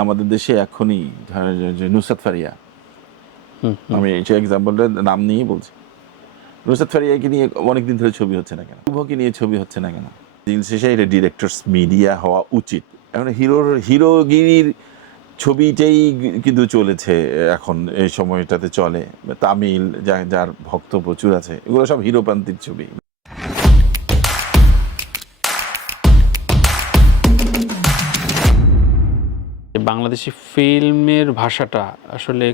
আমাদের দেশে এখনই ধরেন যে নুসরাত ফারিয়া, আমি সেই এক্সাম্পলটার নাম নিয়েই বলছি। নুসরাত ফারিয়াকে নিয়ে অনেকদিন ধরে ছবি হচ্ছে না কেন? শুভকে নিয়ে ছবি হচ্ছে না কেন? দিন শেষে এটা ডিরেক্টরস মিডিয়া হওয়া উচিত। এখন হিরোগিরির ছবিটাই কিন্তু চলেছে এখন, এই সময়টাতে চলে। তামিল যার ভক্ত প্রচুর আছে, এগুলো সব হিরোপান্তির ছবি। বাংলাদেশি ফিল্মের ভাষাটা আসলে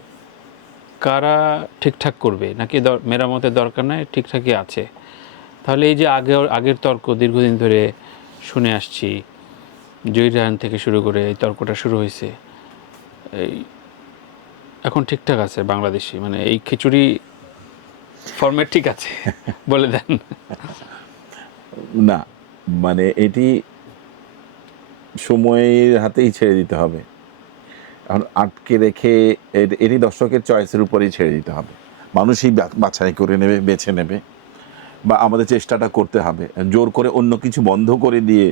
কারা ঠিকঠাক করবে, নাকি মেরামতের দরকার নাই, ঠিকঠাকই আছে? তাহলে এই যে আগের তর্ক দীর্ঘদিন ধরে শুনে আসছি, জয়ী রায়হান থেকে শুরু করে এই তর্কটা শুরু হয়েছে, এই এখন ঠিকঠাক আছে বাংলাদেশি, মানে এই খিচুড়ি ফরম্যাট ঠিক আছে বলে দেন। না, মানে এটি সময়ের হাতেই ছেড়ে দিতে হবে। এখন আটকে রেখে এটি দর্শকের চয়েসের উপরেই ছেড়ে দিতে হবে। মানুষই বাছাই করে নেবে, বেছে নেবে, বা আমাদের চেষ্টাটা করতে হবে। জোর করে অন্য কিছু বন্ধ করে দিয়ে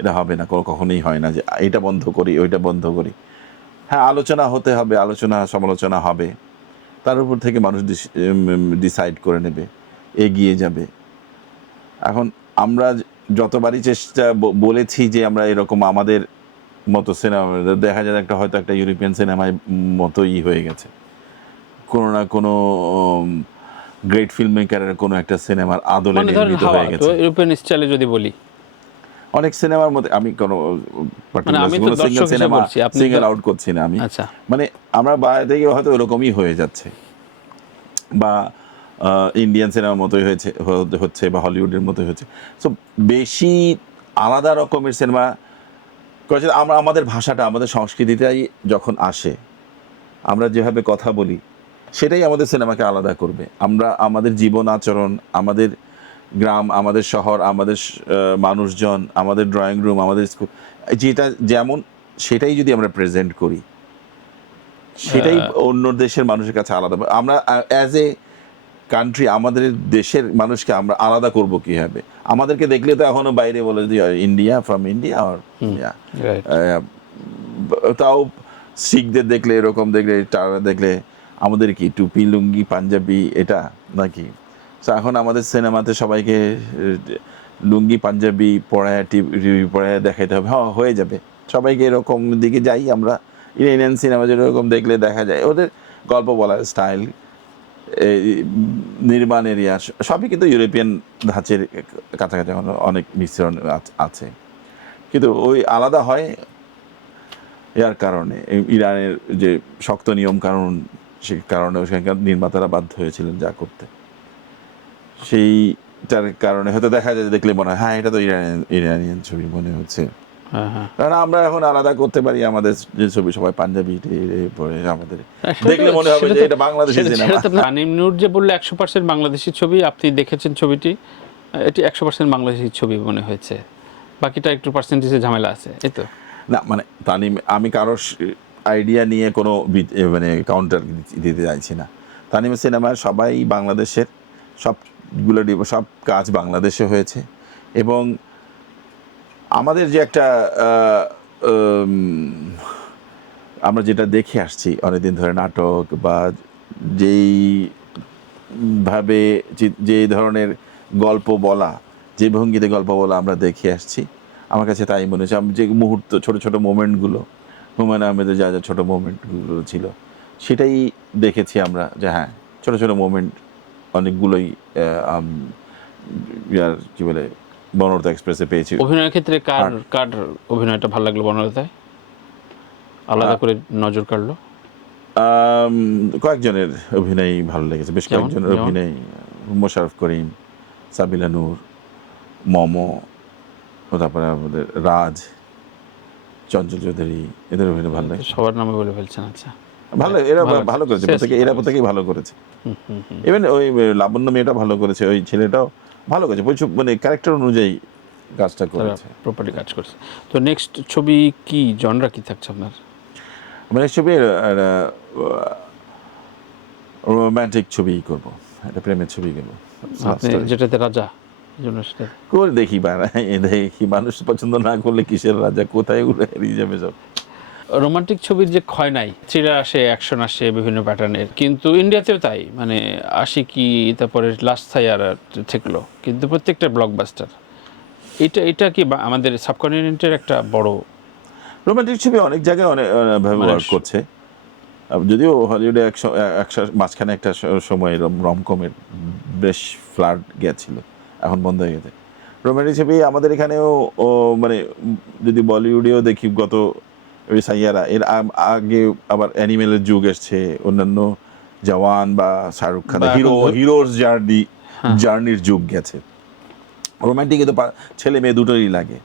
এটা হবে না, কখনোই হয় না যে এটা বন্ধ করি ওইটা বন্ধ করি। হ্যাঁ, আলোচনা হতে হবে, আলোচনা সমালোচনা হবে, তার উপর থেকে মানুষ ডিসাইড করে নেবে, এগিয়ে যাবে। এখন আমরা যতবারই চেষ্টা বলেছি যে আমরা এরকম আমাদের মতো সিনেমা দেখা যায় একটা, হয়তো একটা ইউরোপিয়ান সিনেমায় মতোই হয়ে গেছে, কোনো না কোনো গ্রেট ফিল্ম মেকারের কোনো একটা সিনেমার আদলে মানে ধরেন নির্মিত হাওয়া, হয়ে তো গেছে। ইউরোপিয়ান স্টাইলে যদি বলি, অনেক সিনেমার মধ্যে আমি কোনো মানে আমি তো কোনো সিঙ্গেল দর্শক হিসেবে সিনেমা বলছি, আপনি সিঙ্গেল আউট করছি না আমি। আচ্ছা, মানে আমরা বাইরে থেকে হয়তো ওরকমই হয়ে যাচ্ছে, বা ইন্ডিয়ান সিনেমার মতোই হচ্ছে বা হলিউডের মতোই হচ্ছে। সো বেশি আলাদা রকমের সিনেমা করেছে। আমরা আমাদের ভাষাটা, আমাদের সংস্কৃতিটাই যখন আসে, আমরা যেভাবে কথা বলি সেটাই আমাদের সিনেমাকে আলাদা করবে। আমরা আমাদের জীবন আচরণ, আমাদের গ্রাম, আমাদের শহর, আমাদের মানুষজন, আমাদের ড্রয়িং রুম, আমাদের স্কুল, যেটা যেমন সেটাই যদি আমরা প্রেজেন্ট করি, সেটাই অন্য দেশের মানুষের কাছে আলাদা। আমরা অ্যাজ এ কান্ট্রি, আমাদের দেশের মানুষকে আমরা আলাদা করবো কীভাবে? আমাদেরকে দেখলে তো এখনও বাইরে বলে যে ইন্ডিয়া, ফ্রম ইন্ডিয়া, আর তাও শিখদের দেখলে, এরকম দেখলে, তারা দেখলে আমাদের কি টুপি, লুঙ্গি, পাঞ্জাবি এটা নাকি? তো এখন আমাদের সিনেমাতে সবাইকে লুঙ্গি পাঞ্জাবি পড়ায়, টিভি পড়ায় দেখাইতে হবে। হ্যাঁ, হয়ে যাবে, সবাইকে এরকম দিকে যাই আমরা। ইন্ডিয়ান সিনেমা যেরকম দেখলে দেখা যায়, ওদের গল্প বলার স্টাইল, নির্মাণ এরিয়া সবই কিন্তু ইউরোপিয়ান ধাঁচের কাছাকাছি অনেক মিশ্রণ আছে, কিন্তু ওই আলাদা হয় এর কারণে, ইরানের যে শক্ত নিয়ম কানুন, সে কারণে সেখানকার নির্মাতারা বাধ্য হয়েছিলেন যা করতে। সেইটার কারণে হয়তো দেখা যায়, দেখলে মনে হয় হ্যাঁ এটা তো ইরানিয়ান ছবি মনে হচ্ছে। কারণ আমরা এখন আলাদা করতে পারি, আমাদের যে ছবি সবাই পাঞ্জাবি পরে, আমাদের দেখলে মনে হবে যে এটা বাংলাদেশি সিনেমা। তানিম নূর যে বললে 100% বাংলাদেশি ছবি, আপনি দেখেছেন ছবিটি, এটি 100% বাংলাদেশি ছবি মনে হয়েছে, বাকিটা একটু পার্সেন্টেজে ঝামেলা আছে, এই তো না, মানে তানিম, আমি কারোর আইডিয়া নিয়ে কোনো মানে কাউন্টার দিতে চাইছি না। তানিমের সিনেমার সবাই বাংলাদেশের, সবগুলো সব কাজ বাংলাদেশে হয়েছে। এবং আমাদের যে একটা আমরা যেটা দেখে আসছি অনেকদিন ধরে, নাটক বা যেইভাবে যে ধরনের গল্প বলা, যে ভঙ্গিতে গল্প বলা আমরা দেখে আসছি, আমার কাছে তাই মনে হচ্ছে। আমি যে মুহূর্ত, ছোটো ছোটো মোমেন্টগুলো, হুমায়ুন আহমেদের যা যা ছোটো মোমেন্টগুলো ছিল, সেটাই দেখেছি আমরা, যে হ্যাঁ ছোটো ছোটো মোমেন্ট অনেকগুলোই কী বলে, বনলতা এক্সপ্রেসে পেয়েছি। অভিনয়ের ক্ষেত্রে কার অভিনয়টা ভালো লাগলো বনলতায়, আলাদা করে নজর কাড়লো? কয়েকজনের অভিনয় ভালো লেগেছে, বেশ কয়েকজনের অভিনয়, মোশাররফ করিম, সাবিলা নূর, মমো, তারপরে আমাদের রাজ, চঞ্চল চৌধুরী, এদের অভিনয় ভালো লাগে। সবার নামে বলে ফেলছেন, আচ্ছা ভালো, এরা ভালো করেছে, এরা প্রত্যেকেই ভালো করেছে। ইভেন ওই লাবণ্য মেয়েটা ভালো করেছে, ওই ছেলেটাও ভালো করেছে, প্রচুর মানে ক্যারেক্টার অনুযায়ী কাজটা করেছে, প্রপারলি কাজ করেছে। তো নেক্সট ছবি কি, জনরা কি থাকছে আপনার? মানে ছবি রোম্যান্টিক ছবি করবো, একটা প্রেমের ছবি করবো, যেটাতে রাজা, করে দেখি মানুষ পছন্দ না করলে কিসের রাজা, কোথায় উড়ে হারিয়ে যাবে সব। রোমান্টিক ছবির যে ক্ষয় নাই, থ্রিলার আসে, অ্যাকশন আসে বিভিন্ন প্যাটার্নের, কিন্তু ইন্ডিয়াতেও তাই, মানে আশিকি, তারপরে লাস্ট সাইয়ার থাকলো, কিন্তু প্রত্যেকটা ব্লকবাস্টার। এটা কি আমাদের সাবকন্টিনেন্টের একটা বড় রোমান্টিক ছবি অনেক জায়গায় অনেকভাবে মানে ওয়ার্ক করছে। যদিও হলিউডে মাঝখানে একটা সময় রমকমের বেশ ফ্লাড গেছিল, এখন বন্ধ হয়ে গেছে। রোমান্টিক ছবি আমাদের এখানেও মানে যদি বলিউডেও দেখি, গত ওই সাইয়ারা, এর আগে আবার অ্যানিমেলের যুগ এসছে, অন্যান্য জওয়ান বা শাহরুখ খান, বা এখন হিরোর জার্নির যুগ গেছে। রোমান্টিকে তো ছেলে মেয়ে দুটোই লাগে।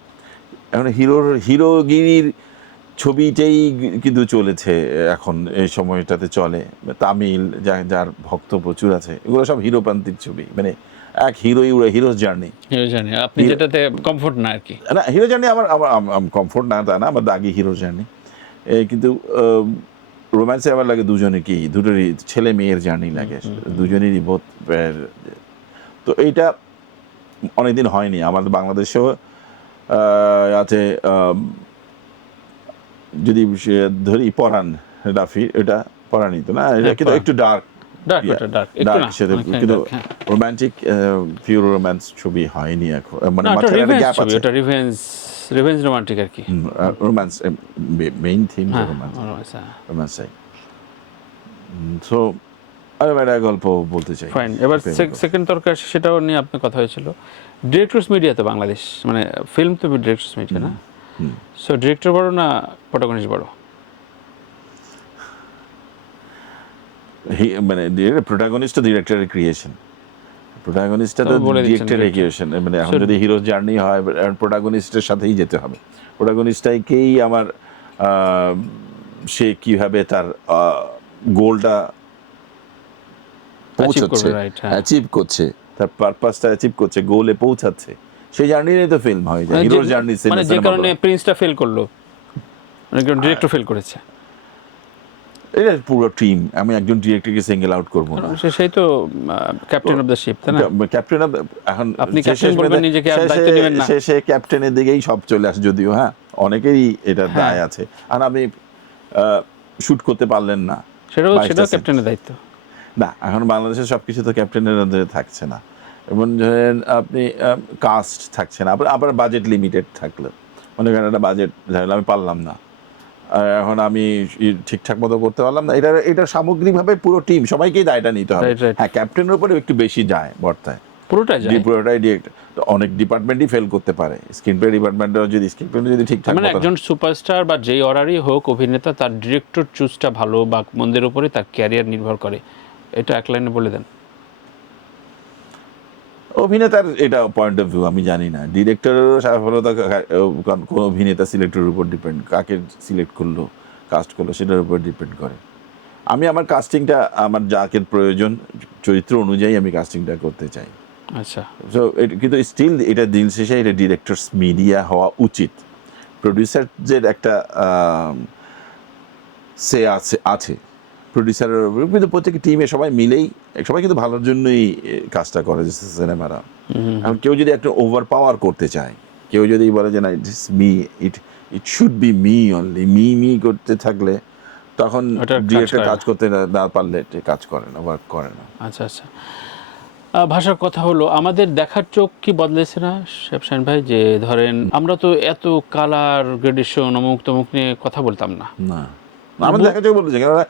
এখন হিরোগিরির ছবিটাই কিন্তু চলেছে এখন, এই সময়টাতে চলে। তামিল যার ভক্ত প্রচুর আছে, এগুলো সব হিরোপ্রান্তিক ছবি, মানে এক হিরোর জার্নি। হিরো জানি আপনি যেটাতে কমফোর্ট না আর কি। না, হিরো জার্নি আমার কমফোর্ট না তা না, আমার দাগি হিরো জার্নি। কিন্তু রোম্যান্সে আমার লাগে দুটোরই ছেলে মেয়ের জার্নি লাগে, দুজনেরই বোধ। তো এইটা অনেকদিন হয়নি আমাদের বাংলাদেশেও আছে। যদি ধরি পরাণ রাফি, এটা পরাণই তো না, এটা কিন্তু একটু ডার্ক, কিন্তু রোমান্টিক পিওর রোম্যান্স ছবি হয়নি এখন, মানে মাঝখানে একটা গ্যাপ আছে। এটা রিভেঞ্জ রোমান্টিক আর কি, romance main theme romance. So আমি একটা গল্প বলতে চাই। ফাইন, এবার সেকেন্ড তরকার সেটাও নিয়ে আপনার কথা হয়েছিল। ডিরেক্টরস মিডিয়া তো বাংলাদেশ, মানে ফিল্ম তো ডিরেক্টরস মিডিয়া না, সো ডিরেক্টর বড় না প্রোটাগনিস্ট বড়? মানে প্রোটাগনিস্ট ডিরেক্টরের ক্রিয়েশন, প্রোটাগনিস্টটা তো ডিরেক্টরের ক্রিয়েশন। মানে এখন যদি হিরো জার্নি হয়, প্রোটাগনিস্টের সাথেই যেতে হবে। প্রোটাগনিস্টটাকেই আমার সে কিভাবে তার গোলটা পৌঁছাচ্ছে, অ্যাচিভ করছে, তার পারপাসটা অ্যাচিভ করছে, গোলে পৌঁছাচ্ছে, সেই জার্নি নিয়ে তো ফিল্ম হয়। হিরোর জার্নি, মানে যে কারণে প্রিন্সটা ফেল করলো, ডিরেক্টর ফেল করেছে, এটা পুরো টিম। আমি একজন ডিরেক্টরকে সিঙ্গেল আউট করব না। সেই তো ক্যাপ্টেন অফ দ্য শিপ, তাই না? ক্যাপ্টেন অফ, এখন আপনি ক্যাপ্টেন বলবেন নিজেকে, আর দায়িত্ব নেবেন না। শেষে ক্যাপ্টেনের দিকেই সব চলে আসে, যদিও হ্যাঁ অনেকেরই এটার দায় আছে। আর আপনি শুট করতে পারলেন না, সেটাও ক্যাপ্টেনের দায়িত্ব না। এখন বাংলাদেশের সবকিছু তো ক্যাপ্টেনের আন্ডারে থাকছে না। এবং ধরেন আপনি কাস্ট থাকছে না, আবার বাজেট লিমিটেড থাকলে, মনে করেন একটা বাজেট ধরেন আমি পারলাম না, এখন আমি ঠিকঠাক মতো করতে পারলাম না, এটা সামগ্রিকভাবে পুরো টিম সবাইকেই দায়টা নিতে হবে। হ্যাঁ, ক্যাপ্টেনের উপরে একটু বেশি যায় বর্তায়, পুরোটাই ডিরেক্টর। অনেক ডিপার্টমেন্টই ফেল করতে পারে, স্ক্রিন প্লে ডিপার্টমেন্টও যদি ঠিকঠাক, মানে একজন সুপারস্টার বা যেই অর্ডারই হোক অভিনেতা, তার ডিরেক্টর চুজটা ভালো বা মন্দের উপরে তার ক্যারিয়ার নির্ভর করে, এটা এক লাইনে বলে দেন। অভিনেতার এটা পয়েন্ট অফ ভিউ, আমি জানি না। ডিরেক্টরেরও সফলতা কোন অভিনেতা সিলেক্টের উপর ডিপেন্ড, কাকে সিলেক্ট করলো, কাস্ট করলো, সেটার উপর ডিপেন্ড করে। আমি আমার কাস্টিংটা, আমার যাকে প্রয়োজন চরিত্র অনুযায়ী আমি কাস্টিংটা করতে চাই। আচ্ছা, সো কিন্তু স্টিল এটা দিন শেষে এটা ডিরেক্টরস মিডিয়া হওয়া উচিত। প্রডিউসারদের একটা সে আছে প্রডিউসারের, কিন্তু প্রত্যেক টিমে সবাই মিলেই, সবাই কিন্তু ভালোর জন্যই কাজটা করে সিনেমারা। এখন কেউ যদি একটা ওভার পাওয়ার করতে চায়, কেউ যদি বলে যে না it's me, it should be me only, me করতে থাকলে তখন ডিরেক্টর কাজ করতে না পারলে কাজ করে না, ওয়ার্ক করে না। আচ্ছা আচ্ছা, ভাষার কথা হলো, আমাদের দেখার চোখ কি বদলেছে না শাহিন ভাই? যে ধরেন আমরা তো এত কালার গ্রেডেশন অমুক তমুক নিয়ে কথা বলতাম না। আমাদের দেখা যাচ্ছে বলছে, কেননা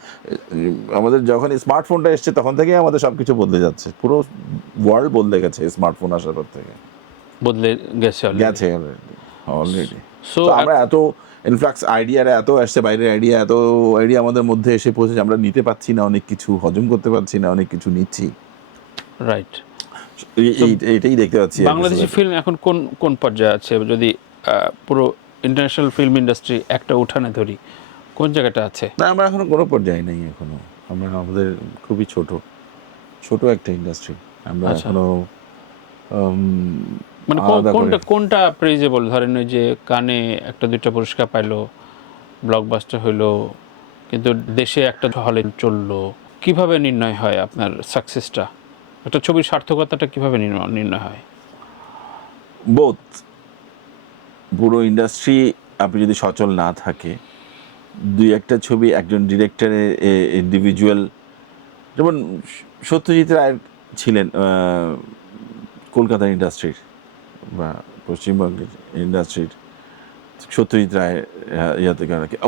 আমাদের যখন স্মার্টফোনটা এসছে তখন থেকেই আমাদের সবকিছু বদলে যাচ্ছে, পুরো ওয়ার্ল্ড বদলে গেছে স্মার্টফোন আসার পর থেকে, বদলে গেছে অলরেডি। সো আমরা এত ইনফ্লাক্স আইডিয়ার এত আসছে, বাইরের এত আইডিয়া আমাদের মধ্যে এসে পৌঁছেছে, আমরা নিতে পারছি না অনেক কিছু, হজম করতে পারছি না অনেক কিছু, নিচ্ছি। রাইট, এইটাই দেখতে পাচ্ছি। বাংলাদেশি ফিল্ম এখন কোন পর্যায়ে আছে? যদি পুরো ইন্টারন্যাশনাল ফিল্ম ইন্ডাস্ট্রি একটা উঠানে ধরি, কোন জায়গাটা আছে? না, আমরা এখনো কোনো পর্যায়ে নেই এখনো। আমরা আমাদের খুবই ছোট একটা ইন্ডাস্ট্রি, আমরা এখনো মানে কোনটা প্রেজেবল? ধরেন ওই যে কানে একটা দুইটা পুরস্কার পাইলো, ব্লকবাস্টার হইলো, কিন্তু দেশে একটা হলে চললো, কিভাবে নির্ণয় হয় আপনার সাকসেসটা? একটা ছবির সার্থকতাটা কিভাবে নির্ণয় হয়? বোথ। পুরো ইন্ডাস্ট্রি আপনি যদি সচল না থাকে, দুই একটা ছবি একজন ডিরেক্টরের ইন্ডিভিজুয়াল, যেমন সত্যজিৎ রায় ছিলেন কলকাতার ইন্ডাস্ট্রির বা পশ্চিমবঙ্গের ইন্ডাস্ট্রির, সত্যজিৎ রায় ইয়াতে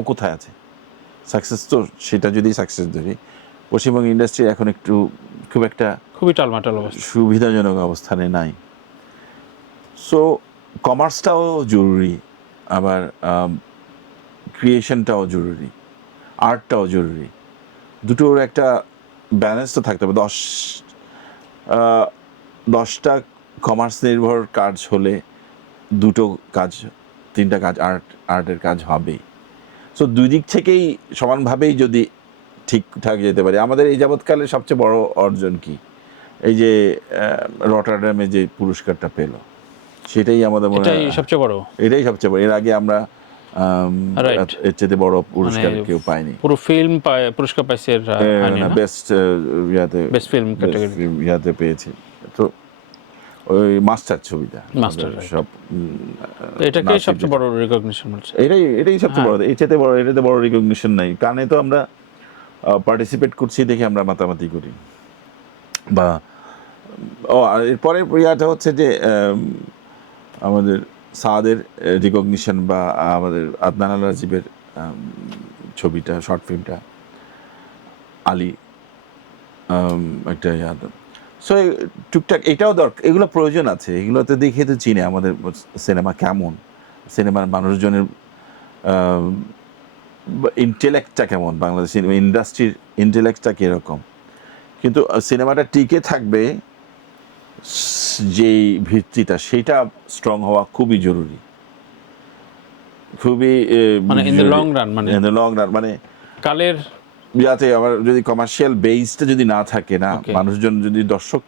কোথায় আছে সাকসেস? তো সেটা যদি সাকসেস ধরি, পশ্চিমবঙ্গ ইন্ডাস্ট্রি এখন একটু খুব একটা খুবই টালমাটাল অবস্থা। সুবিধাজনক অবস্থানে নাই। সো কমার্সটাও জরুরি, আবার ক্রিয়েশনটাও জরুরি, আর্টটাও জরুরি, দুটোর একটা ব্যালেন্স তো থাকতে হবে। 10টা কমার্স নির্ভর কাজ হলে দুটো কাজ, 3টা কাজ আর্টের কাজ হবেই। সো দুই দিক থেকেই সমানভাবেই যদি ঠিকঠাক যেতে পারি। আমাদের এই যাবৎকালে সবচেয়ে বড় অর্জন কি? এই যে রটারডামে যে পুরস্কারটা পেল, সেটাই আমাদের মনে এটাই হয় সবচেয়ে বড়। এটাই সবচেয়ে বড়। এর আগে আমরা Right. এর চেয়ে বড় পুরস্কার মানে কেউ পায়নি। পুরো ফিল্ম পুরস্কার পাইছে বেস্ট ইয়াতে বেস্ট ফিল্ম ক্যাটাগরি। ইয়াতে পেয়েছি। তো ওই মাস্টার ছবিটা মাস্টার, আমাদের right. সব তো এটাকেই সবচেয়ে বড় রিকগনিশন বলছে। এটাই সবচেয়ে বড়। এর চেয়ে বড়, এটাতে বড় রিকগনিশন নাই। কারণ তো আমরা পার্টিসিপেট করছি দেখে আমরা মাতামাতি করি। বা আর এরপরে ইয়াটা হচ্ছে যে আমাদের সাদের রিকগনিশন, বা আমাদের আদনান আল রাজীবের ছবিটা, শর্ট ফিল্মটা আলী, একটা ইয়াদ। সো টুকটাক এটাও দরকার, এগুলো প্রয়োজন আছে। এগুলোতে দেখে তো চিনে আমাদের সিনেমা কেমন, সিনেমার মানুষজনের ইন্টেলেক্টটা কেমন, বাংলাদেশ সিনেমা ইন্ডাস্ট্রির ইন্টেলেক্টটা কীরকম। কিন্তু সিনেমাটা টিকে থাকবে যেই ভিত্তিটা, সেটা স্ট্রং হওয়া খুবই জরুরি, খুবই মানে ইন দ্য লং রান, মানে ইন দ্য লং রান, মানে কালের যাতে আমার যদি কমার্শিয়াল বেসটা যদি না থাকে না, Okay. মানুষজন যদি দর্শক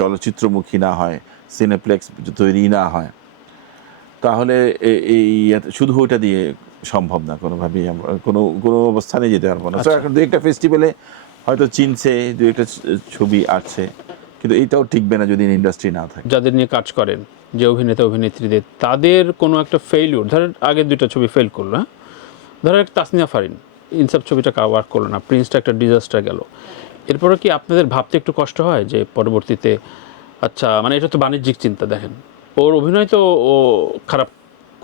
চলচ্চিত্রমুখী না হয়, সিনেপ্লেক্স তৈরি না হয়, তাহলে এই শুধু ওইটা দিয়ে সম্ভব না কোনোভাবেই। আমরা কোনো অবস্থানে যেতে পারবো না। তো আচ্ছা। এখন দু একটা ফেস্টিভ্যালে হয়তো চিনছে, দু একটা ছবি আসছে, কিন্তু এইটাও টিকবে না যদি ইন্ডাস্ট্রি না থাকে। যাদের নিয়ে কাজ করেন, যে অভিনেতা অভিনেত্রীদের, তাদের কোনো একটা ফেইলিউর, ধরেন আগের দুইটা ছবি ফেল করলো, হ্যাঁ, ধরেন তাসনিয়া ফারিন ইনসাফ ছবিটা ওয়ার্ক করলো না, প্রিন্সটা একটা ডিজাস্টার গেল, এরপরে কি আপনাদের ভাবতে একটু কষ্ট হয় যে পরবর্তীতে, আচ্ছা মানে এটা তো বাণিজ্যিক চিন্তা, দেখেন ওর অভিনয় তো ও খারাপ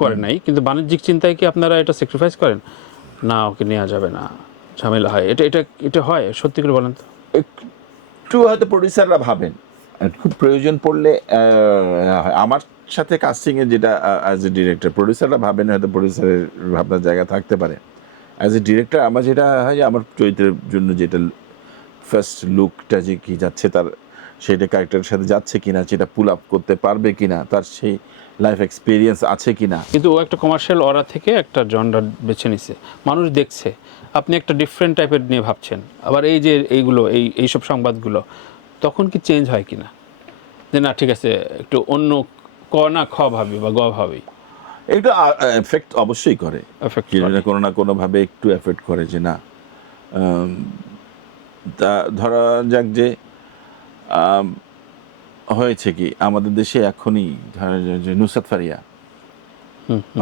করে নাই, কিন্তু বাণিজ্যিক চিন্তায় কি আপনারা এটা স্যাক্রিফাইস করেন, না ওকে নেওয়া যাবে না, ঝামেলা হয়, এটা এটা এটা হয় সত্যি করে বলেন তো? একটু হয়তো প্রডিউসাররা ভাবেন, খুব প্রয়োজন পড়লে আমার সাথে কাস্টিংয়ে যেটা অ্যাজ এ ডিরেক্টর, প্রডিউসাররা ভাবেন, হয়তো প্রডিউসারের ভাবনার জায়গা থাকতে পারে। অ্যাজ এ ডিরেক্টর আমার যেটা হয় যে আমার চরিত্রের জন্য যেটা ফার্স্ট লুকটা যে কী যাচ্ছে, তার সেটা ক্যারেক্টারের সাথে যাচ্ছে কিনা, সেটা পুল আপ করতে পারবে কিনা, তার সেই লাইফ এক্সপিরিয়েন্স আছে কিনা। কিন্তু ও একটা কমার্শিয়াল অরা থেকে একটা জনরা বেছে নিছে, মানুষ দেখছে, আপনি একটা ডিফারেন্ট টাইপের নিয়ে ভাবছেন, আবার এই যে এইগুলো এইসব সংবাদগুলো, তখন কি চেঞ্জ হয় কিনা, যে না ঠিক আছে একটু অন্য ক না খ ভাবি বা গ ভাবি? এটা এফেক্ট অবশ্যই করে, Affect কি করে। কোনো না কোনোভাবে একটু এফেক্ট করে যে না, তা ধরা যাক যে হয়েছে কি আমাদের দেশে এখনই ধরা যায় যে নুসরাত ফারিয়া,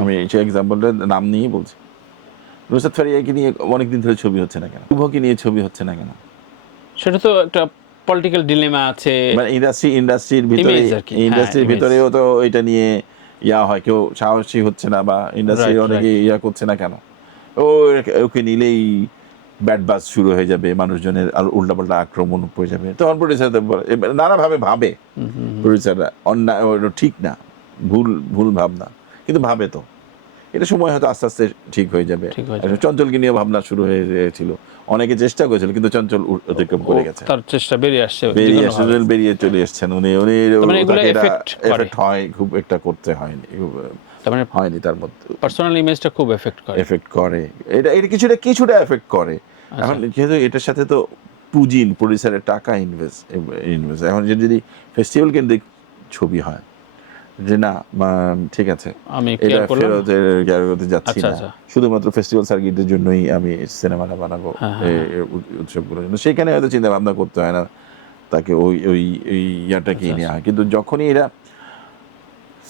আমি সেই এক্সাম্পলটা নাম নিয়েই বলছি। নুসরাত ফারিয়াকে নিয়ে অনেকদিন ধরে ছবি হচ্ছে না কেন? শুভকে নিয়ে ছবি হচ্ছে না কেন? সেটা তো একটা পলিটিক্যাল ডিলেমা আছে, মানে ইন্ডাস্ট্রির ভিতরে, Image আর কি, হ্যাঁ, ইন্ডাস্ট্রির image। ভিতরেও তো এটা নিয়ে ইয়া হয়, কেউ সাহসী হচ্ছে না, বা ইন্ডাস্ট্রির Right, অনেকে ইয়া করছে না কেন? ওকে নিলেই ব্যাড বাজ শুরু হয়ে যাবে, মানুষজনের আর উল্টাপাল্টা আক্রমণ পড়ে যাবে। তখন প্রডিউসারদের নানাভাবে ভাবে, প্রডিউসাররা অন্যায়, ওটা ঠিক না, ভুল ভাবনা, কিন্তু ভাবে তো। এটা সময় হয়তো আস্তে আস্তে ঠিক হয়ে যাবে। ঠিক হয়ে যাবে। চঞ্চলকে নিয়ে ভাবনা শুরু হয়েছিল, অনেকে চেষ্টা করেছিল, কিন্তু চঞ্চল অতিক্রম করে গেছে, তার চেষ্টা বেরিয়ে আসছে, বেরিয়ে চলে এসছেন উনি। মানে এগুলো তাকে এটা affect করে। এফেক্ট হয়, খুব একটা করতে হয়নি, তার মানে হয়নি তার মধ্যে পার্সোনাল ইমেজটা খুব এফেক্ট করে। এফেক্ট করে। এটা কিছুটা এফেক্ট করে। এখন যেহেতু এটার সাথে তো পুঁজি, প্রডিউসারের টাকা ইনভেস্ট, এখন যদি ফেস্টিভ্যাল কেন্দ্রিক ছবি হয় যে না ঠিক আছে, আমি এটা care করলাম না। ফেরতে যাচ্ছি আচ্ছা, না, আচ্ছা। শুধুমাত্র ফেস্টিভ্যাল সার্কিটের জন্যই আমি সিনেমাটা বানাবো, এই উৎসবগুলোর জন্য, সেখানে হয়তো চিন্তা ভাবনা করতে হয় না, তাকে ওই ইয়াটাকেই নেওয়া হয়। কিন্তু যখনই এরা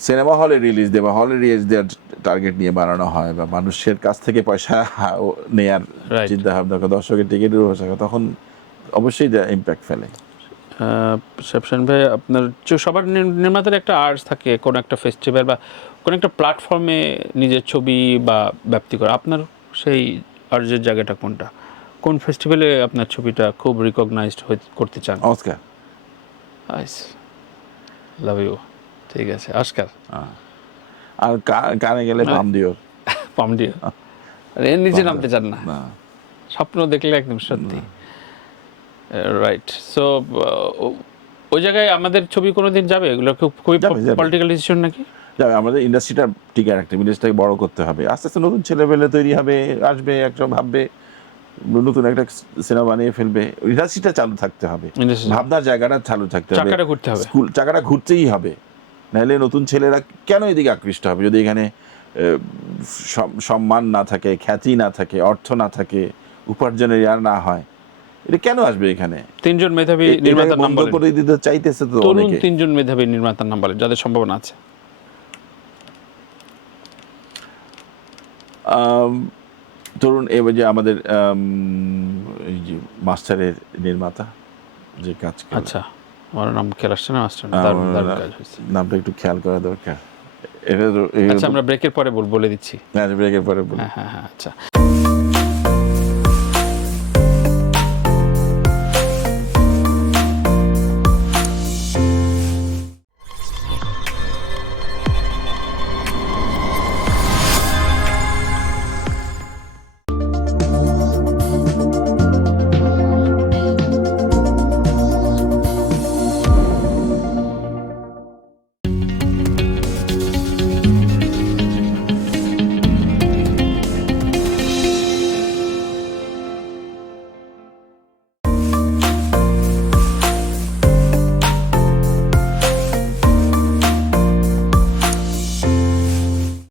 সিনেমা হলে রিলিজ দেওয়া, হলে রিলিজ দেওয়ার টার্গেট নিয়ে বানানো হয়, বা মানুষের কাছ থেকে পয়সা নেয়ার Right. চিন্তা ভাবনা করে, দর্শকের টিকিটের ব্যবস্থা করে, তখন অবশ্যই ইম্প্যাক্ট ফেলে। সেপশন ভাই, আপনার সবার নির্মাতার একটা আর্টস থাকে কোনো একটা ফেস্টিভ্যাল বা কোনো একটা প্ল্যাটফর্মে নিজের ছবি বা ব্যাপ্তি করা। আপনার সেই আর্জের জায়গাটা কোনটা? কোন ফেস্টিভ্যালে আপনার ছবিটা খুব রিকগনাইজড করতে চান? অস্কার। Nice, love you. ঠিক আছে, অস্কার। আর কানে গেলে পাম দিও। পামডিও এর নিচে নামতে চান না? না, স্বপ্ন দেখলে একদম সত্যি। রাইট। সো ওই জায়গায় আমাদের ছবি কোনোদিন যাবে? এগুলো খুবই যাবে, যাবে। পলিটিক্যাল ডিসিশন নাকি? যাবে, আমাদের ইন্ডাস্ট্রিটা টিকে রাখতে, ইন্ডাস্ট্রিটাকে বড় করতে হবে। আস্তে আস্তে নতুন ছেলেপেলে তৈরি হবে, আসবে, একটা ভাববে, নতুন একটা সিনেমা বানিয়ে ফেলবে। ইন্ডাস্ট্রিটা চালু থাকতে হবে, Industry- ভাবনার জায়গাটা চালু থাকতে হবে, চাকাটা ঘুরতে হবে। স্কুল চাকাটা ঘুরতেই হবে, নাহলে নতুন ছেলেরা কেন এদিকে আকৃষ্ট হবে? যদি এখানে সম্মান না থাকে, খ্যাতি না থাকে, অর্থ না থাকে, উপার্জনের ইয়ার না হয়, এটা কেন আসবে এখানে? তিনজন মেধাবী এটাকে নির্মাতার নাম বন্ধ বলেন। করে দিতে চাইতেছে তো তরুণ অনেকে। তিনজন মেধাবী নির্মাতার নাম বলেন যাদের সম্ভাবনা আছে। ধরুন এবার যে আমাদের এই যে মাস্টারের নির্মাতা যে কাজ করে, আচ্ছা, আমার নাম খেয়াল আসছে না, মাস্টার আমার দারুণ কাজ হয়েছে। নামটা একটু খেয়াল করা দরকার। এটা তো আচ্ছা, আমরা ব্রেকের পরে বলে দিচ্ছি। ব্রেকের পরে বলি। হ্যাঁ, আচ্ছা।